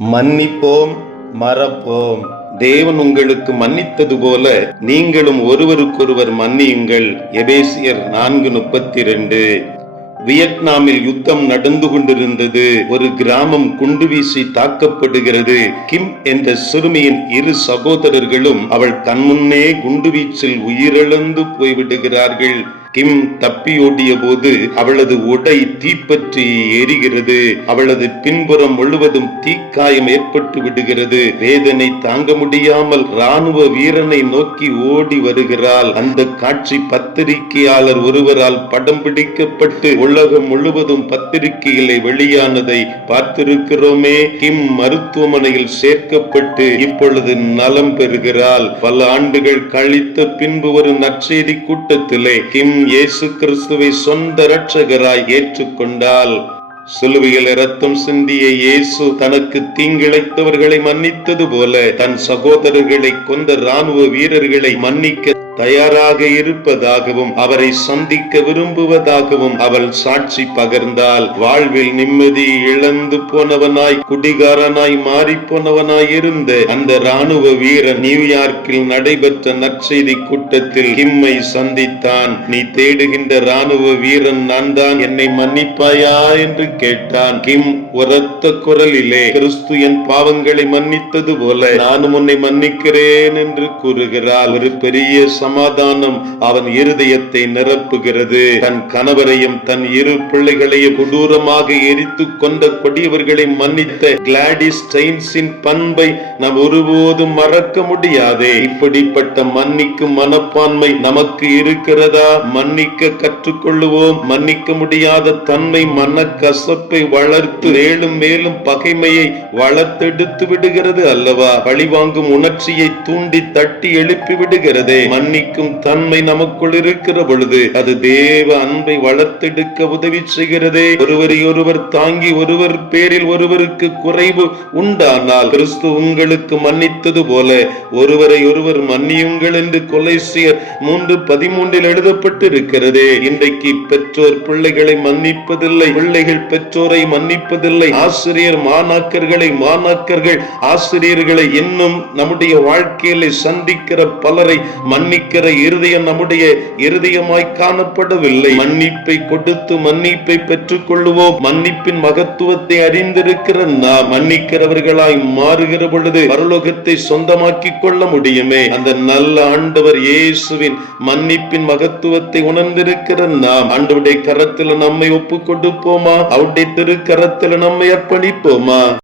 மன்னிப்போம், மறப்போம். தேவன் உங்களுக்கு மன்னித்தது போல நீங்களும் ஒருவருக்கொருவர் மன்னியுங்கள். எபேசியர் 4:32. வியட்நாமில் யுத்தம் நடந்து கொண்டிருந்தது. ஒரு கிராமம் குண்டு வீசி தாக்கப்படுகிறது. கிம் என்ற சிறுமியின் இரு சகோதரர்களும் அவள் கண்முன்னே குண்டுவீச்சில் உயிரிழந்து போய்விடுகிறார்கள். கிம் தப்பியோடிய போது அவளது உடை தீப்பற்றி எரிகிறது. அவளது பின்புறம் முழுவதும் தீக்காயம் ஏற்பட்டு விடுகிறது. வேதனை தாங்க முடியாமல் ராணுவ வீரனை நோக்கி ஓடி வருகிறாள். அந்த காட்சி பத்திரிகையாளர் ஒருவரால் படம் பிடிக்கப்பட்டு உலகம் முழுவதும் பத்திரிகைகளை வெளியானதை பார்த்திருக்கிறோமே. கிம் மருத்துவமனையில் சேர்க்கப்பட்டு இப்பொழுது நலம் பெறுகிறாள். பல ஆண்டுகள் கழித்த பின்பு ஒரு நற்செய்தி கூட்டத்திலே கிம் இயேசு கிறிஸ்துவை சொந்த இரட்சகராய் ஏற்றுக்கொண்டாள். சிலுவையில் இரத்தம் சிந்திய இயேசு தனக்கு தீங்கிழைத்தவர்களை மன்னித்தது போல தன் சகோதரர்களை கொண்ட ராணுவ வீரர்களை மன்னிக்க தயாராக இருப்பதாகவும் அவரை சந்திக்க விரும்புவதாகவும் அவள் சாட்சி பகர்ந்தாள். வாழ்வில் நிம்மதி இழந்து போனவனாய், குடிகாரனாய் மாறி போனவனாய் இருந்த அந்த ராணுவ வீரன் நியூயார்க்கில் நடைபெற்ற நற்செய்தி கூட்டத்தில் கிம்மை சந்தித்தான். நீ தேடுகின்ற ராணுவ வீரன் நான் தான், என்னை மன்னிப்பாயா என்று கேட்டான். கிம் உரத்த குரலிலே, கிறிஸ்து என் பாவங்களை மன்னித்தது போல நானும் உன்னை மன்னிக்கிறேன் என்று கூறுகிறாள். ஒரு பெரிய சமாதானம் அவன் இருதயத்தை நிரப்புகிறது. தன் கணவரையும் தன் இரு பிள்ளைகளையும் கொடூரமாக எரித்து கொண்ட கொடியவர்களை மன்னித்த கிளாடிஸ் ஸ்டைன்ஸின் பண்பை நாம் ஒருபோதும் மறக்க முடியாதே. இப்படிப்பட்ட மன்னிக்கும் மனப்பான்மை நமக்கு இருக்கிறதா? மன்னிக்க கற்றுக்கொள்ளுவோம். மன்னிக்க முடியாத தன்மை மனக்கசப்பை வளர்த்து மேலும் மேலும் பகைமையை வளர்த்தெடுத்து விடுகிறது அல்லவா? பழிவாங்கும் உணர்ச்சியை தூண்டி தட்டி எழுப்பி விடுகிறதே. மன்னிக்கும் தன்மை நமக்குள் இருக்கிற பொழுது அது தேவ அன்பை வளர்த்தெடுக்க உதவி செய்கிறது. ஒருவரை ஒருவர் தாங்கி ஒருவர் பேரில் ஒருவருக்கு குறைவு உண்டானால் கிறிஸ்து உங்களுக்கு மன்னித்தது போல ஒருவரை ஒருவர் மன்னியுங்கள் என்று கொலோசியர் 3:13 எழுதப்பட்டு இருக்கிறது. இன்றைக்கு பெற்றோர் பிள்ளைகளை மன்னிப்பதில்லை, பிள்ளைகள் பெற்றோரை மன்னிப்பதில்லை, ஆசிரியர் மாணாக்கர்களை, மாணாக்கர்கள் ஆசிரியர்களை, இன்னும் நம்முடைய வாழ்க்கையில சந்திக்கிற பலரை மன்னிக்கிற இருதயம் நம்முடைய இருதயமாய் காணப்படவில்லை. மன்னிப்பை கொடுத்து மன்னிப்பை பெற்றுக் கொள்ளுவோம். மன்னிப்பின் மகத்துவத்தை அறிந்திருக்கிற நாம் மன்னிக்கிறவர்களாய் மாறுகிற பொழுது பரலோகத்தை சொந்தமாக்கிக் கொள்ள முடியுமே. அந்த நல்ல ஆண்டவர் இயேசுவின் மன்னிப்பின் மகத்துவத்தை உணர்ந்திருக்கிற நாம் ஆண்டவருடைய கரத்தில் நம்மை ஒப்புக் கொடுப்போமா? அவருடைய திருக்கரத்தில் நம்மை அர்ப்பணிப்போமா?